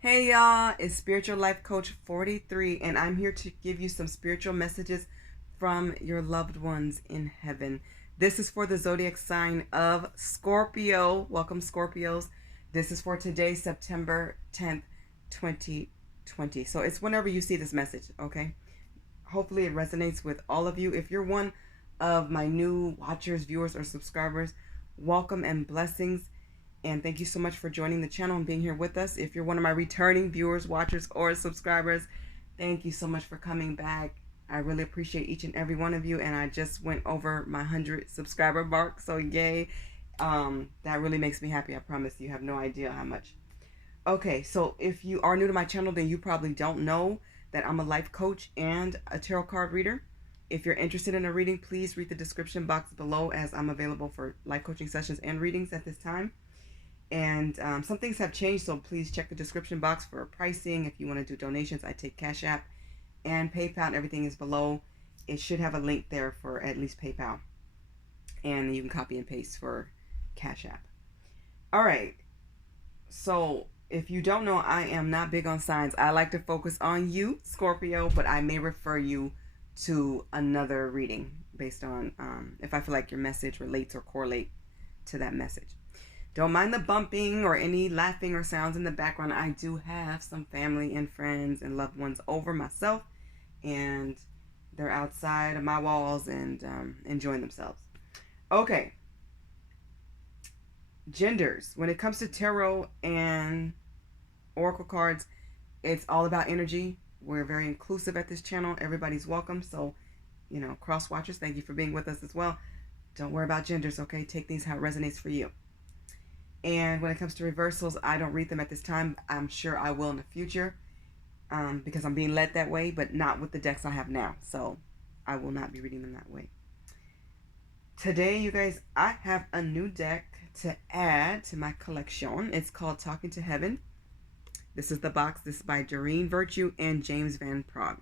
Hey y'all, it's Spiritual Life Coach 43, and I'm here to give you some spiritual messages from your loved ones in heaven. This is for the zodiac sign of Scorpio. Welcome, Scorpios. This is for today, September 10th, 2020. So it's whenever you see this message, okay? Hopefully, it resonates with all of you. If you're one of my new watchers, viewers, or subscribers, welcome and blessings. And thank you so much for joining the channel and being here with us. If you're one of my returning viewers, watchers, or subscribers, thank you so much for coming back. I really appreciate each and every one of you. And I just went over my 100 subscriber mark. So yay. That really makes me happy. I promise you have no idea how much. Okay, so if you are new to my channel, then you probably don't know that I'm a life coach and a tarot card reader. If you're interested in a reading, please read the description box below, as I'm available for life coaching sessions and readings at this time. And some things have changed, so please check the description box for pricing. If you want to do donations, I take CashApp and PayPal, and everything is below. It should have a link there for at least PayPal, and you can copy and paste for CashApp. All right, so if you don't know, I am not big on signs. I like to focus on you, Scorpio, but I may refer you to another reading based on if I feel like your message relates or correlate to that message. Don't mind the bumping or any laughing or sounds in the background. I do have some family and friends and loved ones over myself, and they're outside of my walls and enjoying themselves. Okay. Genders. When it comes to tarot and oracle cards, it's all about energy. We're very inclusive at this channel. Everybody's welcome. So, cross watchers, thank you for being with us as well. Don't worry about genders, okay? Take things how it resonates for you. And when it comes to reversals, I don't read them at this time. I'm sure I will in the future because I'm being led that way, but not with the decks I have now. So I will not be reading them that way. Today, you guys, I have a new deck to add to my collection. It's called Talking to Heaven. This is the box. This is by Doreen Virtue and James Van Prague.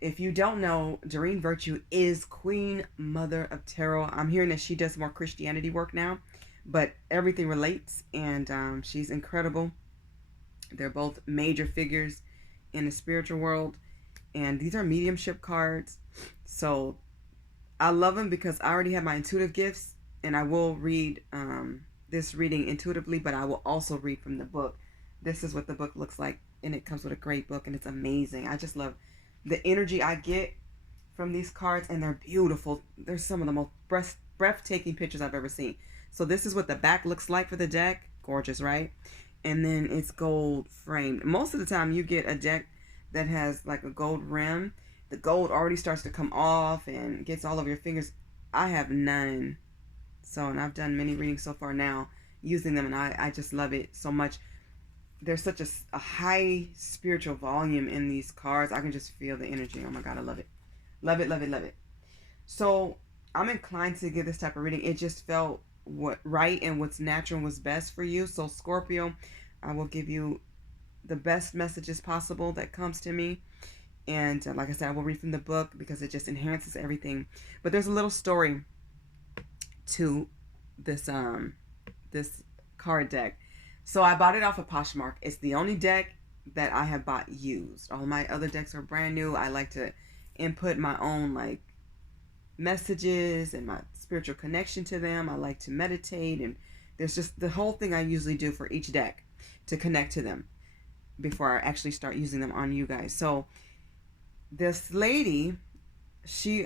If you don't know, Doreen Virtue is Queen Mother of Tarot. I'm hearing that she does more Christianity work now, but everything relates, and she's incredible. They're both major figures in the spiritual world, and these are mediumship cards. So I love them because I already have my intuitive gifts, and I will read this reading intuitively, but I will also read from the book. This is what the book looks like, and it comes with a great book, and it's amazing. I just love the energy I get from these cards, and they're beautiful. They're some of the most breathtaking pictures I've ever seen. So this is what the back looks like for the deck. Gorgeous, right? And then it's gold framed. Most of the time you get a deck that has like a gold rim. The gold already starts to come off and gets all over your fingers. I have none. So, and I've done many readings so far now using them, and I just love it so much. There's such a high spiritual volume in these cards. I can just feel the energy. Oh my God, I love it. Love it, love it, love it. So I'm inclined to give this type of reading. It just felt what right and what's natural and what's best for you. So Scorpio, I will give you the best messages possible that comes to me. And like I said, I will read from the book because it just enhances everything. But there's a little story to this this card deck. So I bought it off of Poshmark. It's the only deck that I have bought used. All my other decks are brand new. I like to input my own like messages and my spiritual connection to them. I like to meditate, and there's just the whole thing I usually do for each deck to connect to them before I actually start using them on you guys. So this lady, she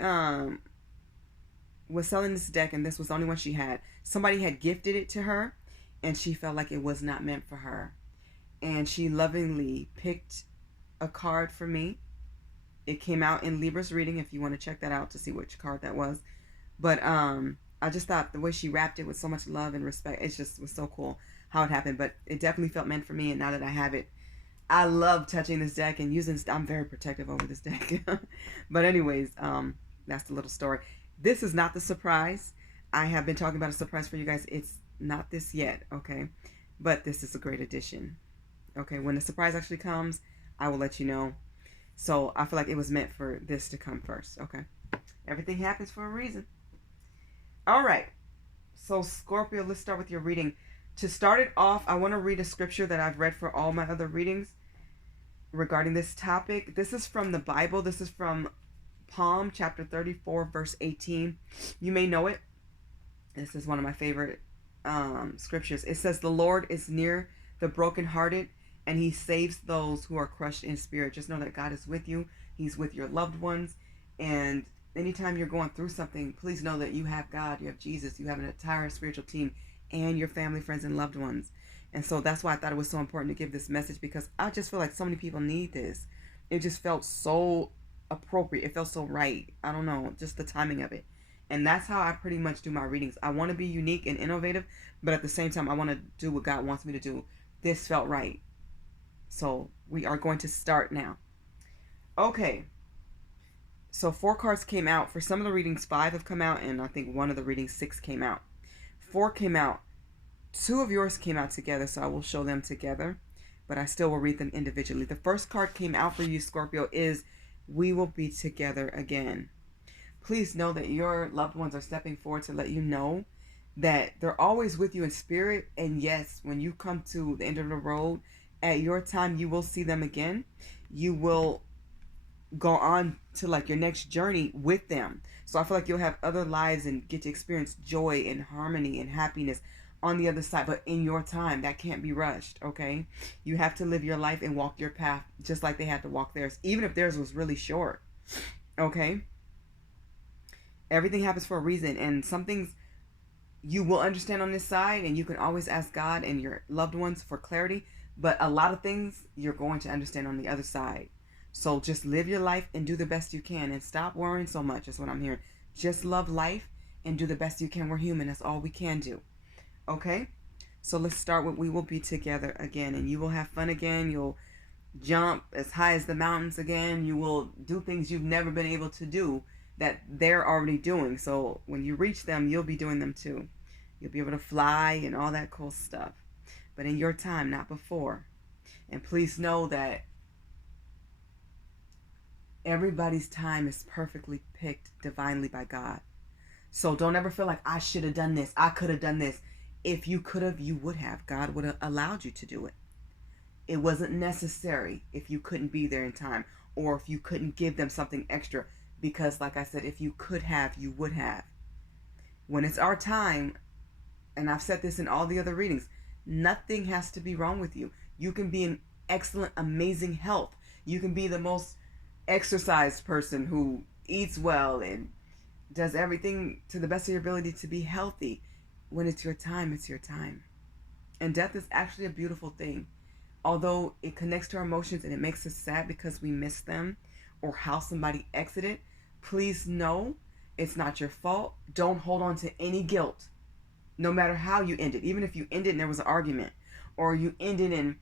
was selling this deck, and this was the only one she had. Somebody had gifted it to her, and she felt like it was not meant for her, and she lovingly picked a card for me. It came out in Libra's reading if you want to check that out to see which card that was. But I just thought the way she wrapped it with so much love and respect, it just was so cool how it happened. But it definitely felt meant for me, and now that I have it, I love touching this deck and using I'm very protective over this deck. But anyways, that's the little story. This is not the surprise. I have been talking about a surprise for you guys. It's not this yet, okay? But this is a great addition. Okay, when the surprise actually comes, I will let you know. So I feel like it was meant for this to come first, okay? Everything happens for a reason. All right. So Scorpio, let's start with your reading. To start it off, I want to read a scripture that I've read for all my other readings regarding this topic. This is from the Bible. This is from Psalm chapter 34, verse 18. You may know it. This is one of my favorite scriptures. It says, "The Lord is near the brokenhearted, and he saves those who are crushed in spirit." Just know that God is with you. He's with your loved ones. And anytime you're going through something, please know that you have God, you have Jesus, you have an entire spiritual team, and your family, friends, and loved ones. And so that's why I thought it was so important to give this message, because I just feel like so many people need this. It just felt so appropriate. It felt so right. I don't know, just the timing of it. And that's how I pretty much do my readings. I want to be unique and innovative, but at the same time, I want to do what God wants me to do. This felt right. So we are going to start now. Okay. So 4 cards came out. For some of the readings, 5 have come out, and I think one of the readings, 6 came out. 4 came out. 2 of yours came out together, so I will show them together, but I still will read them individually. The first card came out for you, Scorpio, is "We will be together again." Please know that your loved ones are stepping forward to let you know that they're always with you in spirit. And yes, when you come to the end of the road, at your time, you will see them again. You will go on to like your next journey with them. So I feel like you'll have other lives and get to experience joy and harmony and happiness on the other side, but in your time. That can't be rushed. Okay, you have to live your life and walk your path just like they had to walk theirs, even if theirs was really short. Okay, everything happens for a reason, and some things you will understand on this side, and you can always ask God and your loved ones for clarity, but a lot of things you're going to understand on the other side. So just live your life and do the best you can, and stop worrying so much. That's what I'm hearing. Just love life and do the best you can. We're human. That's all we can do. Okay? So let's start with "We will be together again." And you will have fun again. You'll jump as high as the mountains again. You will do things you've never been able to do that they're already doing. So when you reach them, you'll be doing them too. You'll be able to fly and all that cool stuff. But in your time, not before. And please know that everybody's time is perfectly picked divinely by God. So don't ever feel like, "I should have done this. I could have done this." If you could have, you would have. God would have allowed you to do it. It wasn't necessary if you couldn't be there in time, or if you couldn't give them something extra. Because like I said, if you could have, you would have. When it's our time, and I've said this in all the other readings, nothing has to be wrong with you. You can be in excellent, amazing health. You can be the most exercised person who eats well and does everything to the best of your ability to be healthy. When it's your time, it's your time. And death is actually a beautiful thing. Although it connects to our emotions and it makes us sad because we miss them or how somebody exited, please know it's not your fault. Don't hold on to any guilt, no matter how you ended. Even if you ended and there was an argument, or you ended and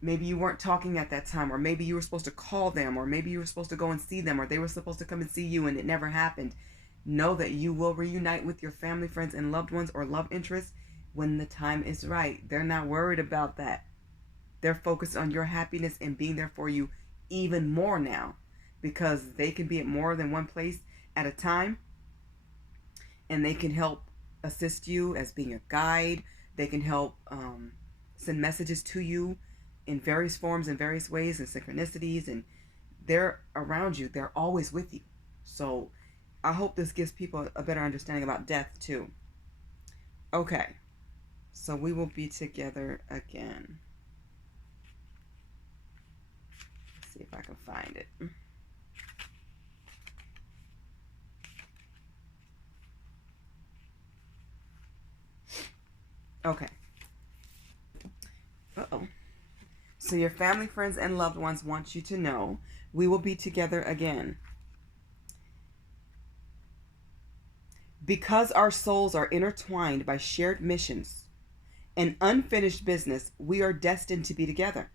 maybe you weren't talking at that time, or maybe you were supposed to call them, or maybe you were supposed to go and see them, or they were supposed to come and see you and it never happened. Know that you will reunite with your family, friends, and loved ones or love interests when the time is right. They're not worried about that. They're focused on your happiness and being there for you even more now, because they can be at more than one place at a time, and they can help assist you as being a guide. They can help send messages to you in various forms and various ways and synchronicities, and they're around you. They're always with you. So I hope this gives people a better understanding about death too. Okay, so "We will be together again." Let's see if I can find it. Okay. Uh-oh. So your family, friends, and loved ones want you to know we will be together again. Because our souls are intertwined by shared missions and unfinished business, we are destined to be together.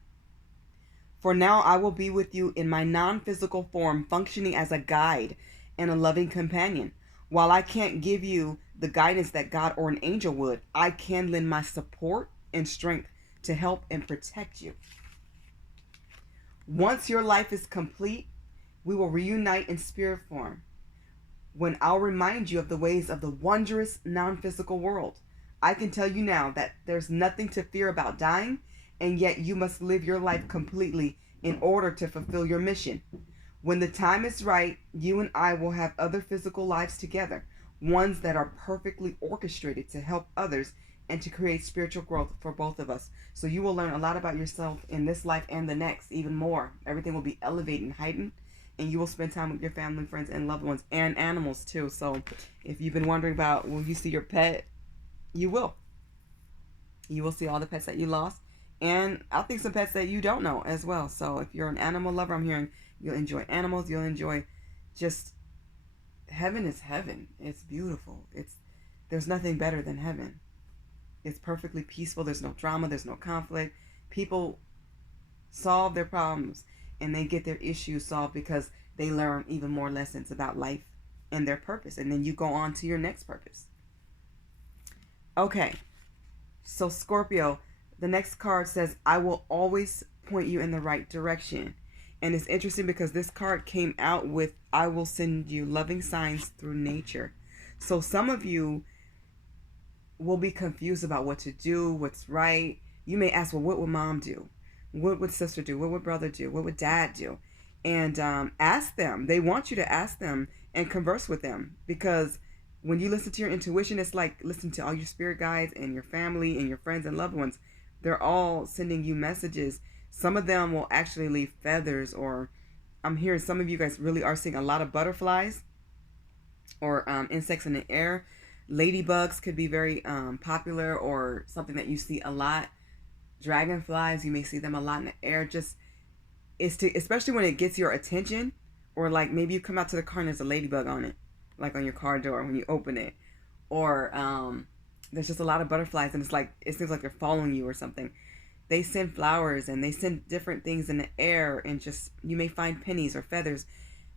For now, I will be with you in my non-physical form, functioning as a guide and a loving companion. While I can't give you the guidance that God or an angel would, I can lend my support and strength to help and protect you. Once your life is complete, we will reunite in spirit form, when I'll remind you of the ways of the wondrous non-physical world. I can tell you now that there's nothing to fear about dying, and yet you must live your life completely in order to fulfill your mission. When the time is right, you and I will have other physical lives together, ones that are perfectly orchestrated to help others and to create spiritual growth for both of us. So you will learn a lot about yourself in this life and the next, even more. Everything will be elevated and heightened, and you will spend time with your family, friends, and loved ones, and animals too. So if you've been wondering about, will you see your pet? You will. You will see all the pets that you lost, and I think some pets that you don't know as well. So if you're an animal lover, I'm hearing you'll enjoy animals. You'll enjoy just heaven is heaven. It's beautiful. There's nothing better than heaven. It's perfectly peaceful. There's no drama. There's no conflict. People solve their problems and they get their issues solved because they learn even more lessons about life and their purpose. And then you go on to your next purpose. Okay. So Scorpio, the next card says, I will always point you in the right direction. And it's interesting because this card came out with, I will send you loving signs through nature. So some of you will be confused about what to do, what's right. You may ask, well, what would mom do? What would sister do? What would brother do? What would dad do? And ask them. They want you to ask them and converse with them, because when you listen to your intuition, it's like listening to all your spirit guides and your family and your friends and loved ones. They're all sending you messages. Some of them will actually leave feathers, or I'm hearing some of you guys really are seeing a lot of butterflies or insects in the air. Ladybugs could be very popular, or something that you see a lot. Dragonflies, you may see them a lot in the air. Just especially when it gets your attention, or like maybe you come out to the car and there's a ladybug on it, like on your car door when you open it, or there's just a lot of butterflies and it seems like they're following you or something. They send flowers and they send different things in the air, and just you may find pennies or feathers,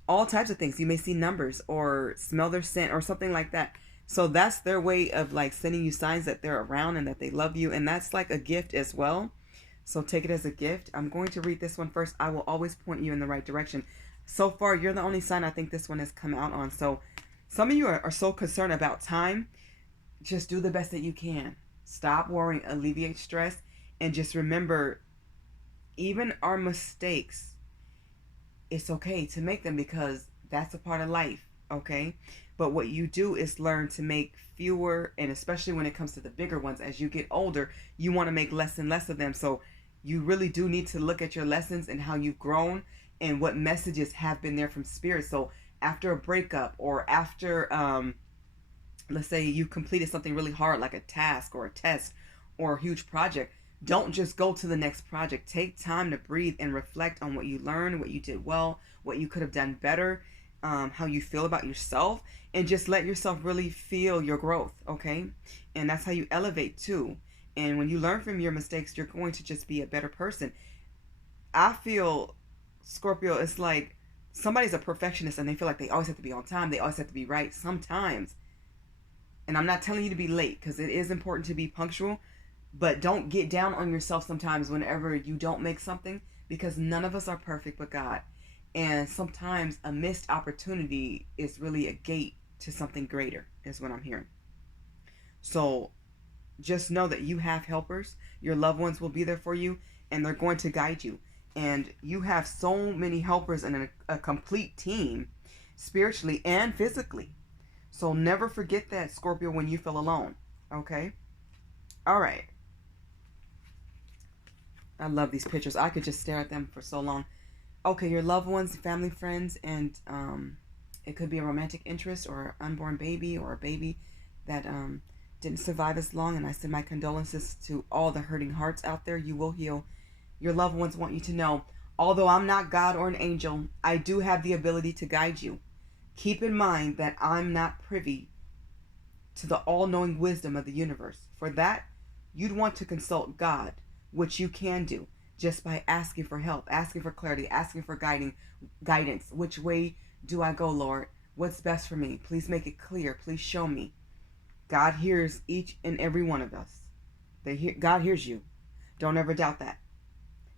all types of things. You may see numbers or smell their scent or something like that. So that's their way of like sending you signs that they're around and that they love you. And that's like a gift as well. So take it as a gift. I'm going to read this one first. I will always point you in the right direction. So far, you're the only sign I think this one has come out on. So some of you are so concerned about time. Just do the best that you can. Stop worrying, alleviate stress, and just remember, even our mistakes, it's okay to make them, because that's a part of life, okay? But what you do is learn to make fewer, and especially when it comes to the bigger ones, as you get older, you want to make less and less of them. So you really do need to look at your lessons and how you've grown and what messages have been there from spirit. So after a breakup, or after, let's say you completed something really hard, like a task or a test or a huge project, don't just go to the next project. Take time to breathe and reflect on what you learned, what you did well, what you could have done better, how you feel about yourself, and just let yourself really feel your growth, okay? And that's how you elevate too. And when you learn from your mistakes, you're going to just be a better person. I feel, Scorpio, it's like somebody's a perfectionist and they feel like they always have to be on time. They always have to be right sometimes. And I'm not telling you to be late, because it is important to be punctual. But don't get down on yourself sometimes whenever you don't make something, because none of us are perfect but God. And sometimes a missed opportunity is really a gate to something greater, is what I'm hearing. So just know that you have helpers. Your loved ones will be there for you, and they're going to guide you. And you have so many helpers and a complete team, spiritually and physically. So never forget that, Scorpio, when you feel alone. Okay? All right. I love these pictures. I could just stare at them for so long. Okay, your loved ones, family, friends, and it could be a romantic interest or an unborn baby, or a baby that didn't survive as long. And I send my condolences to all the hurting hearts out there. You will heal. Your loved ones want you to know, although I'm not God or an angel, I do have the ability to guide you. Keep in mind that I'm not privy to the all-knowing wisdom of the universe. For that, you'd want to consult God, which you can do just by asking for help, asking for clarity, asking for guidance. Which way do I go, Lord? What's best for me? Please make it clear. Please show me. God hears each and every one of us. God hears you. Don't ever doubt that.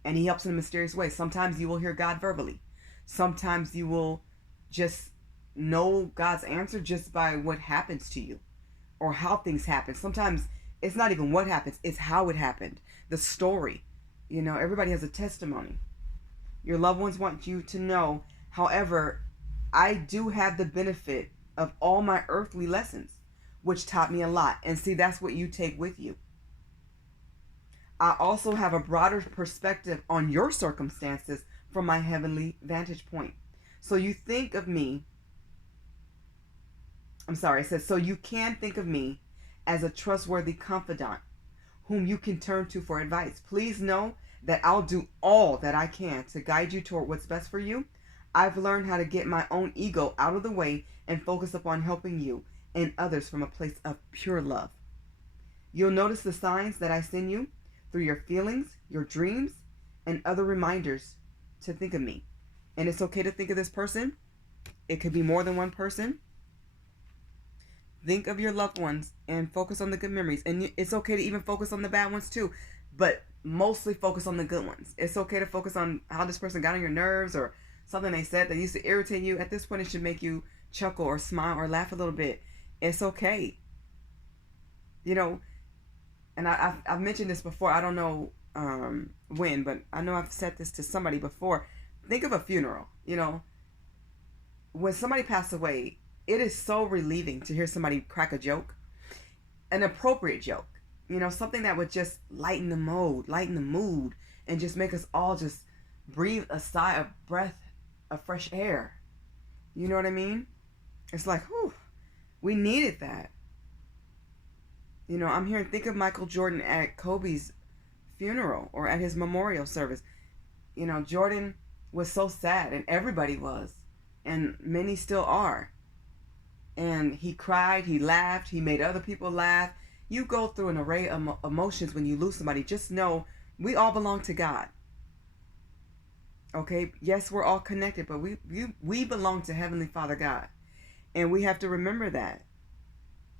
And he helps in a mysterious way. Sometimes you will hear God verbally. Sometimes you will just know God's answer just by what happens to you, or how things happen. Sometimes It's not even what happens, it's how it happened. The story. You know, everybody has a testimony. Your loved ones want you to know, however, I do have the benefit of all my earthly lessons, which taught me a lot. And see, that's what you take with you. I also have a broader perspective on your circumstances from my heavenly vantage point. So you think of me, I'm sorry, it says, so you can think of me as a trustworthy confidant whom you can turn to for advice. Please know that I'll do all that I can to guide you toward what's best for you. I've learned how to get my own ego out of the way and focus upon helping you and others from a place of pure love. You'll notice the signs that I send you through your feelings, your dreams, and other reminders to think of me. And it's okay to think of this person. It could be more than one person. Think of your loved ones and focus on the good memories. And it's okay to even focus on the bad ones too, but mostly focus on the good ones. It's okay to focus on how this person got on your nerves or something they said that used to irritate you. At this point, it should make you chuckle or smile or laugh a little bit. It's okay. You know, and I've mentioned this before. I don't know when, but I know I've said this to somebody before. Think of a funeral. You know, when somebody passed away, it is so relieving to hear somebody crack a joke, an appropriate joke, you know, something that would just lighten the mood, and just make us all just breathe a sigh of breath of fresh air. You know what I mean? It's like, whew, we needed that. You know, I'm hearing, think of Michael Jordan at Kobe's funeral or at his memorial service. You know, Jordan was so sad, and everybody was, and many still are. And he cried, he laughed, he made other people laugh. You go through an array of emotions when you lose somebody. Just know we all belong to God. Okay? Yes, we're all connected, but we belong to Heavenly Father God. And we have to remember that.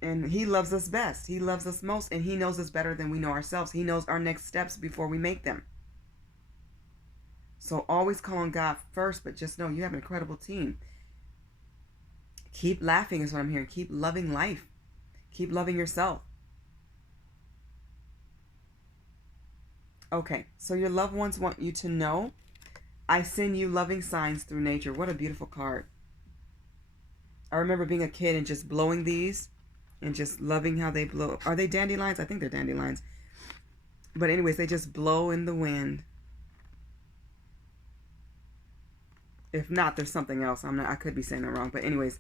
And He loves us best. He loves us most, and He knows us better than we know ourselves. He knows our next steps before we make them. So always call on God first, but just know you have an incredible team. Keep laughing is what I'm hearing. Keep loving life. Keep loving yourself. Okay, so your loved ones want you to know, I send you loving signs through nature. What a beautiful card. I remember being a kid and just blowing these and just loving how they blow. Are they dandelions? I think they're dandelions. But anyways, they just blow in the wind. If not, there's something else. I could be saying it wrong. But anyways,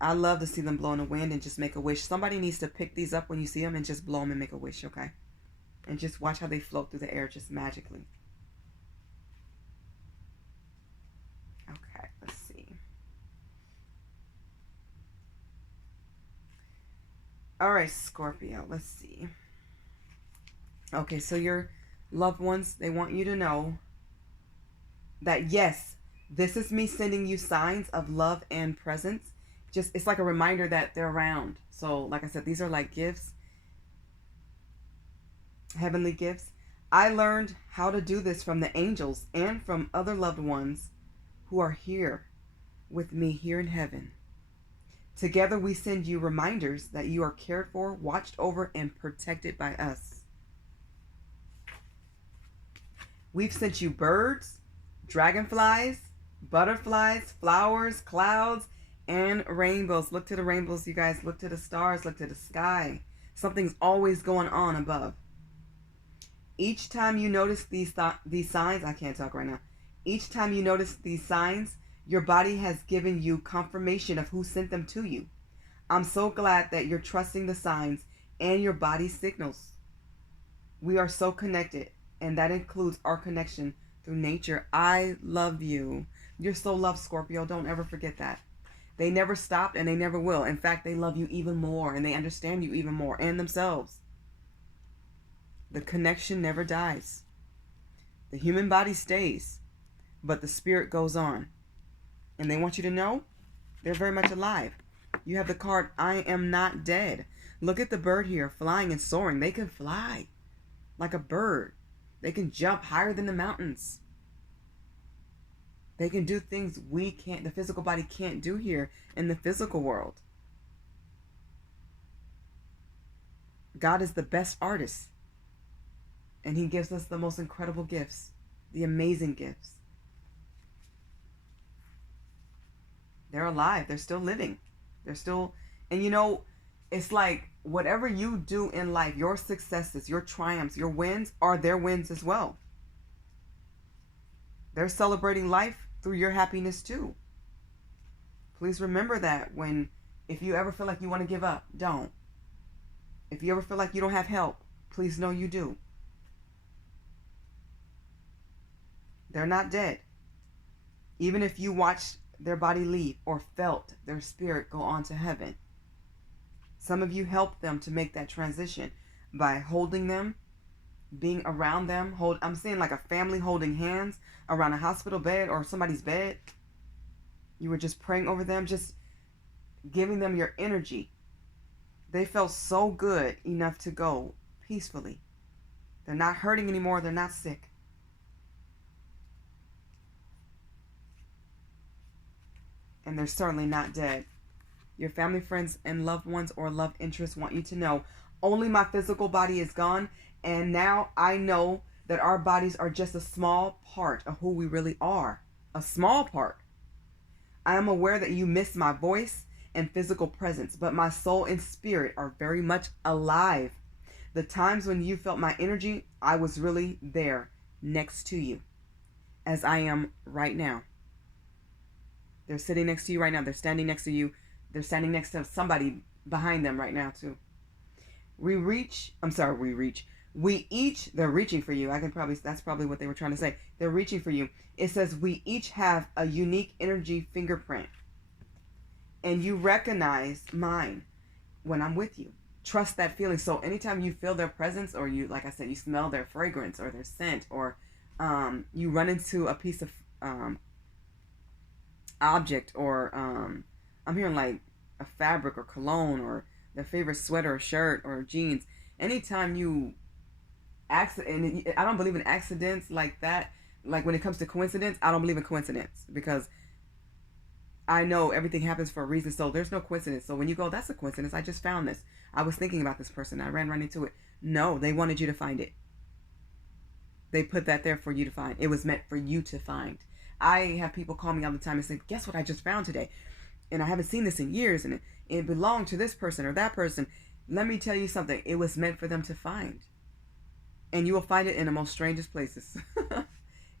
I love to see them blow in the wind and just make a wish. Somebody needs to pick these up when you see them and just blow them and make a wish, okay? And just watch how they float through the air just magically. Okay, let's see. All right, Scorpio, let's see. Okay, so your loved ones, they want you to know that yes, this is me sending you signs of love and presence. Just, it's like a reminder that they're around. So like I said, these are like gifts, heavenly gifts. I learned how to do this from the angels and from other loved ones who are here with me here in heaven. Together we send you reminders that you are cared for, watched over, and protected by us. We've sent you birds, dragonflies, butterflies, flowers, clouds, and rainbows. Look to the rainbows, you guys. Look to the stars. Look to the sky. Something's always going on above. Each time you notice these signs, I can't talk right now. Each time you notice these signs, your body has given you confirmation of who sent them to you. I'm so glad that you're trusting the signs and your body's signals. We are so connected, and that includes our connection through nature. I love you. You're so loved, Scorpio. Don't ever forget that. They never stopped, and they never will. In fact, they love you even more, and they understand you even more, and themselves. The connection never dies. The human body stays, but the spirit goes on. And they want you to know they're very much alive. You have the card, I am not dead. Look at the bird here, flying and soaring. They can fly like a bird. They can jump higher than the mountains. They can do things we can't, the physical body can't do here in the physical world. God is the best artist. And he gives us the most incredible gifts, the amazing gifts. They're alive. They're still living. They're still, and you know, it's like whatever you do in life, your successes, your triumphs, your wins are their wins as well. They're celebrating life through your happiness too. Please remember that if you ever feel like you want to give up, don't. If you ever feel like you don't have help, please know you do. They're not dead. Even if you watched their body leave or felt their spirit go on to heaven, some of you helped them to make that transition by holding them, being around them. I'm seeing like a family holding hands around a hospital bed or somebody's bed. You were just praying over them, just giving them your energy. They felt so good enough to go peacefully. They're not hurting anymore. They're not sick. And they're certainly not dead. Your family, friends, and loved ones or love interests want you to know only my physical body is gone. And now I know that our bodies are just a small part of who we really are. A small part. I am aware that you miss my voice and physical presence, but my soul and spirit are very much alive. The times when you felt my energy, I was really there next to you, as I am right now. They're sitting next to you right now. They're standing next to you. They're standing next to somebody behind them right now too. They're reaching for you. That's probably what they were trying to say. They're reaching for you. It says we each have a unique energy fingerprint. And you recognize mine when I'm with you. Trust that feeling. So anytime you feel their presence, or you, like I said, you smell their fragrance or their scent, or you run into a piece of object, or I'm hearing like a fabric or cologne or their favorite sweater or shirt or jeans. Anytime you and I don't believe in accidents like that. Like when it comes to coincidence, I don't believe in coincidence, because I know everything happens for a reason. So there's no coincidence. So when you go, that's a coincidence. I just found this. I was thinking about this person. I ran right into it. No, they wanted you to find it. They put that there for you to find. It was meant for you to find. I have people call me all the time and say, guess what I just found today? And I haven't seen this in years, and it belonged to this person or that person. Let me tell you something. It was meant for them to find. And you will find it in the most strangest places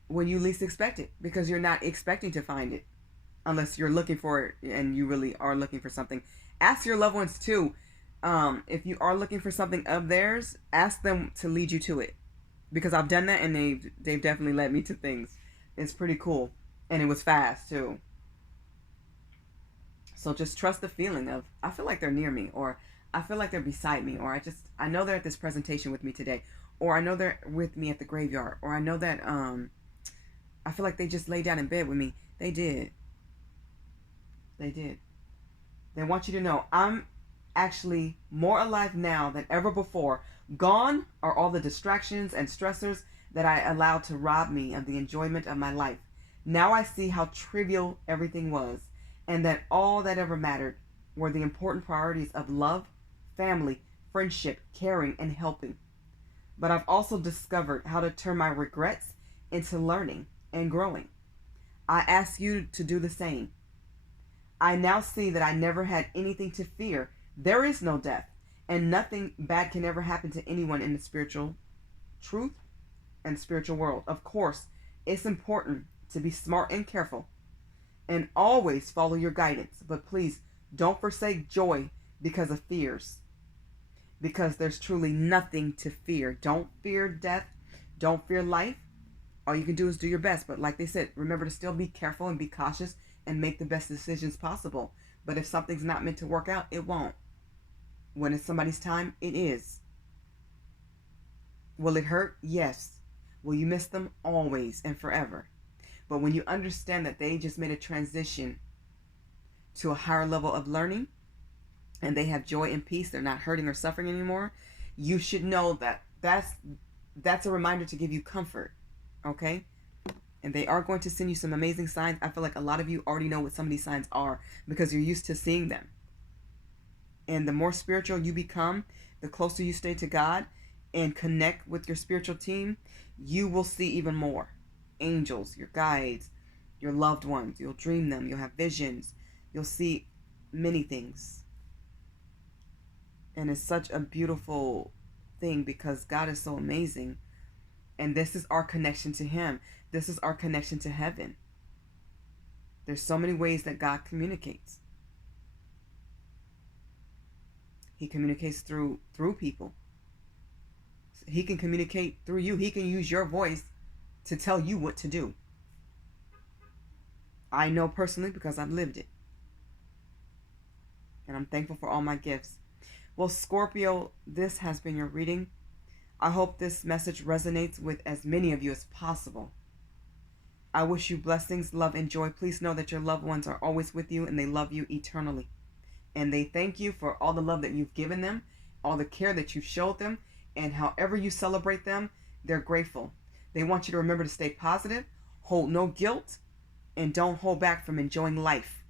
when you least expect it, because you're not expecting to find it unless you're looking for it and you really are looking for something. Ask your loved ones too. If you are looking for something of theirs, ask them to lead you to it, because I've done that and they've definitely led me to things. It's pretty cool, and it was fast too. So just trust the feeling of, I feel like they're near me, or I feel like they're beside me, or I know they're at this presentation with me today, or I know they're with me at the graveyard, or I know that I feel like they just lay down in bed with me. They did. They want you to know I'm actually more alive now than ever before. Gone are all the distractions and stressors that I allowed to rob me of the enjoyment of my life. Now I see how trivial everything was, and that all that ever mattered were the important priorities of love, family, friendship, caring, and helping. But I've also discovered how to turn my regrets into learning and growing. I ask you to do the same. I now see that I never had anything to fear. There is no death, and nothing bad can ever happen to anyone in the spiritual truth and spiritual world. Of course, it's important to be smart and careful and always follow your guidance, but please don't forsake joy because of fears, because there's truly nothing to fear. Don't fear death. Don't fear life. All you can do is do your best. But like they said, remember to still be careful and be cautious and make the best decisions possible. But if something's not meant to work out, it won't. When it's somebody's time, it is. Will it hurt? Yes. Will you miss them? Always and forever. But when you understand that they just made a transition to a higher level of learning, and they have joy and peace, they're not hurting or suffering anymore, you should know that that's a reminder to give you comfort. Okay? And they are going to send you some amazing signs. I feel like a lot of you already know what some of these signs are because you're used to seeing them. And the more spiritual you become, the closer you stay to God and connect with your spiritual team, you will see even more. Angels, your guides, your loved ones. You'll dream them. You'll have visions. You'll see many things. And it's such a beautiful thing because God is so amazing. And this is our connection to Him. This is our connection to heaven. There's so many ways that God communicates. He communicates through people. He can communicate through you. He can use your voice to tell you what to do. I know personally because I've lived it. And I'm thankful for all my gifts. Well, Scorpio, this has been your reading. I hope this message resonates with as many of you as possible. I wish you blessings, love, and joy. Please know that your loved ones are always with you and they love you eternally. And they thank you for all the love that you've given them, all the care that you've showed them, and however you celebrate them, they're grateful. They want you to remember to stay positive, hold no guilt, and don't hold back from enjoying life.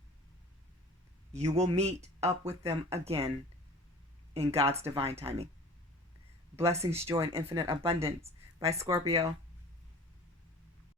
You will meet up with them again in God's divine timing. Blessings, joy, and infinite abundance. Bye, Scorpio.